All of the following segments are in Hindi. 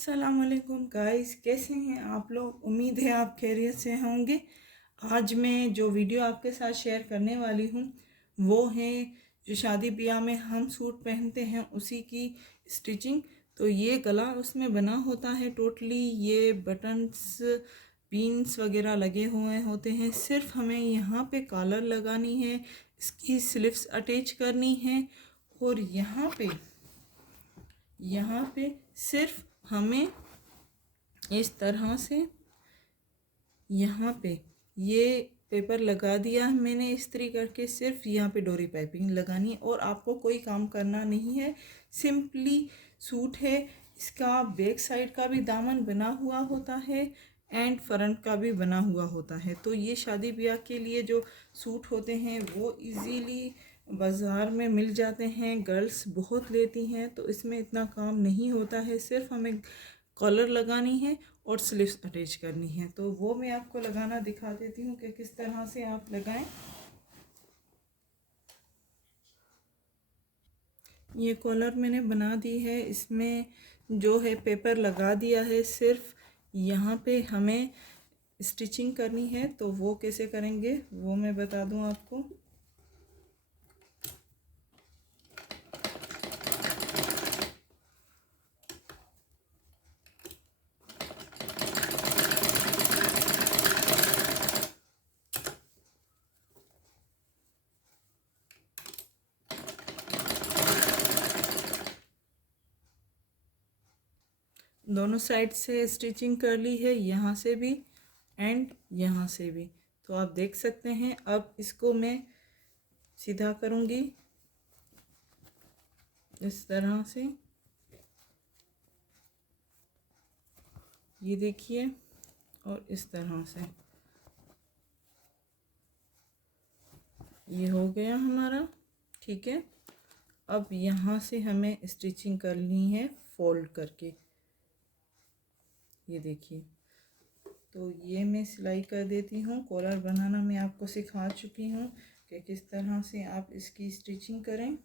अस्सलामुअलैकुम गाइस, कैसे हैं आप लोग। उम्मीद है आप खैरियत से होंगे। आज मैं जो वीडियो आपके साथ शेयर करने वाली हूँ वो है जो शादी ब्याह में हम सूट पहनते हैं उसी की स्टिचिंग। तो ये गला उसमें बना होता है टोटली, ये बटन्स पिन्स वगैरह लगे हुए होते हैं। सिर्फ हमें यहाँ पे कॉलर लगानी है, इसकी स्लीव्स अटैच करनी है और यहाँ पे सिर्फ हमें इस तरह से यहाँ पे ये पेपर लगा दिया है मैंने इस्त्री करके। सिर्फ यहाँ पे डोरी पाइपिंग लगानी है और आपको कोई काम करना नहीं है। सिंपली सूट है, इसका बैक साइड का भी दामन बना हुआ होता है एंड फ्रंट का भी बना हुआ होता है। तो ये शादी ब्याह के लिए जो सूट होते हैं वो इजीली बाज़ार में मिल जाते हैं, गर्ल्स बहुत लेती हैं, तो इसमें इतना काम नहीं होता है। सिर्फ हमें कॉलर लगानी है और स्लीव्स अटैच करनी है। तो वो मैं आपको लगाना दिखा देती हूँ कि किस तरह से आप लगाएं। ये कॉलर मैंने बना दी है, इसमें जो है पेपर लगा दिया है। सिर्फ यहाँ पे हमें स्टिचिंग करनी है, तो वो कैसे करेंगे वो मैं बता दूँ आपको। दोनों साइड से स्टिचिंग कर ली है, यहाँ से भी एंड यहाँ से भी। तो आप देख सकते हैं। अब इसको मैं सीधा करूँगी इस तरह से, ये देखिए, और इस तरह से ये हो गया हमारा। ठीक है, अब यहाँ से हमें स्टिचिंग करनी है फोल्ड करके, ये देखिए। तो ये मैं सिलाई कर देती हूँ। कॉलर बनाना मैं आपको सिखा चुकी हूँ कि किस तरह से आप इसकी स्टिचिंग करें।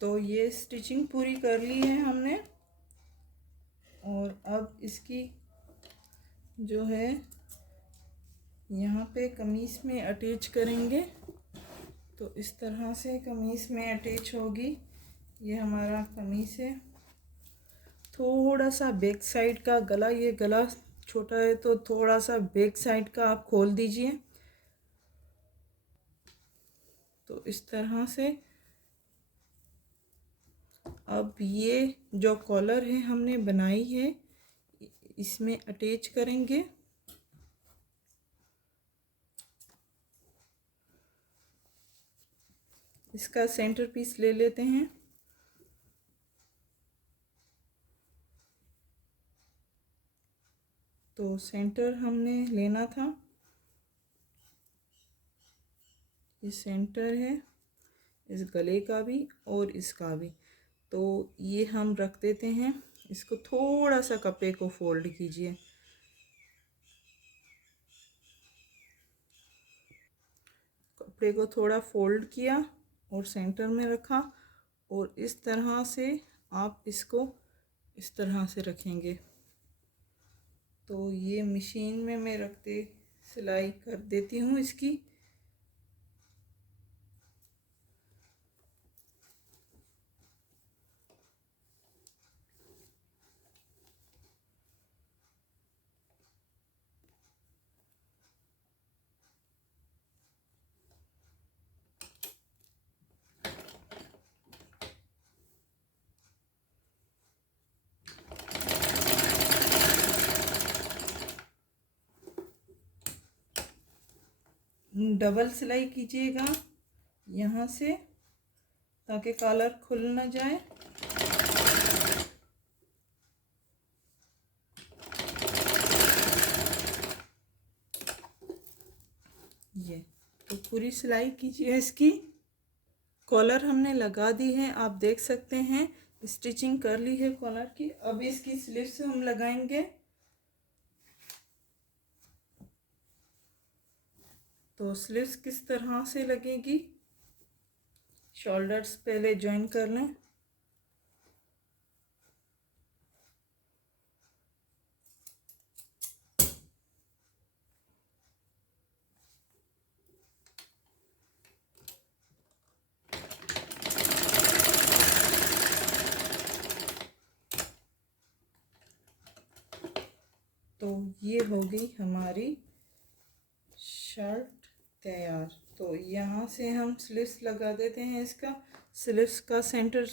तो ये स्टिचिंग पूरी कर ली है हमने और अब इसकी जो है यहाँ पे कमीज़ में अटैच करेंगे। तो इस तरह से कमीज़ में अटैच होगी। ये हमारा कमीज़ है। थोड़ा सा बैक साइड का गला, ये गला छोटा है तो थोड़ा सा बैक साइड का आप खोल दीजिए। तो इस तरह से अब ये जो कॉलर है हमने बनाई है इसमें अटैच करेंगे। इसका सेंटर पीस ले लेते हैं। तो सेंटर हमने लेना था, ये सेंटर है इस गले का भी और इसका भी। तो ये हम रख देते हैं। इसको थोड़ा सा कपड़े को फोल्ड कीजिए, कपड़े को थोड़ा फोल्ड किया और सेंटर में रखा और इस तरह से आप इसको इस तरह से रखेंगे। तो ये मशीन में मैं रखते सिलाई कर देती हूँ इसकी। डबल सिलाई कीजिएगा यहाँ से ताकि कॉलर खुल ना जाए। ये तो पूरी सिलाई कीजिए इसकी। कॉलर हमने लगा दी है, आप देख सकते हैं स्टिचिंग कर ली है कॉलर की। अब इसकी स्लीव्स हम लगाएंगे। तो स्लीव्स किस तरह से लगेगी, शोल्डर्स पहले ज्वाइन कर लें। तो ये हो गई हमारी शर्ट तैयार। तो यहाँ से हम स्लीव्स लगा देते हैं। इसका स्लीव्स का सेंटर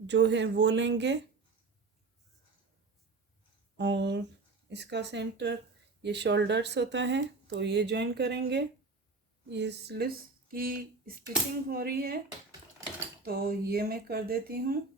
जो है वो लेंगे और इसका सेंटर ये शोल्डर्स होता है तो ये ज्वाइन करेंगे। ये स्लीव्स की स्टिचिंग हो रही है तो ये मैं कर देती हूँ।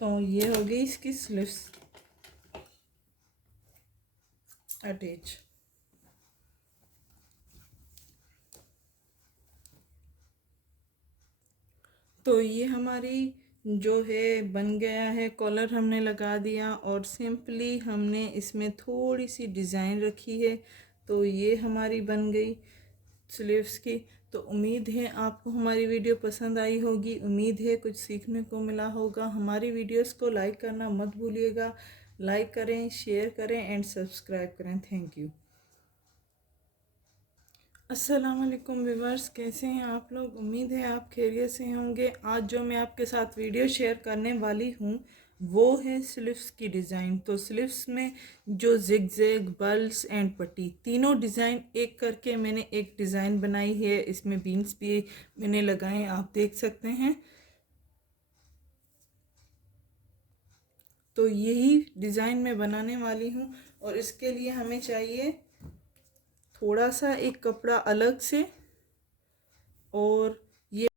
तो ये हो गई इसकी स्लीव्स अटैच। तो ये हमारी जो है बन गया है, कॉलर हमने लगा दिया और सिंपली हमने इसमें थोड़ी सी डिज़ाइन रखी है। तो ये हमारी बन गई स्लीव्स की। तो उम्मीद है आपको हमारी वीडियो पसंद आई होगी, उम्मीद है कुछ सीखने को मिला होगा। हमारी वीडियोस को लाइक करना मत भूलिएगा। लाइक करें, शेयर करें एंड सब्सक्राइब करें। Thank you. अस्सलाम वालेकुम व्यूवर्स, कैसे हैं आप लोग? उम्मीद है आप खैरियत से होंगे। आज जो मैं आपके साथ वीडियो शेयर करने वाली हूँ वो है स्लीव्स की डिज़ाइन। तो स्लीव्स में जो जिगजैग, बल्स एंड पट्टी तीनों डिज़ाइन एक करके मैंने एक डिज़ाइन बनाई है। इसमें बीन्स भी मैंने लगाए हैं, आप देख सकते हैं। तो यही डिज़ाइन मैं बनाने वाली हूँ और इसके लिए हमें चाहिए थोड़ा सा एक कपड़ा अलग से और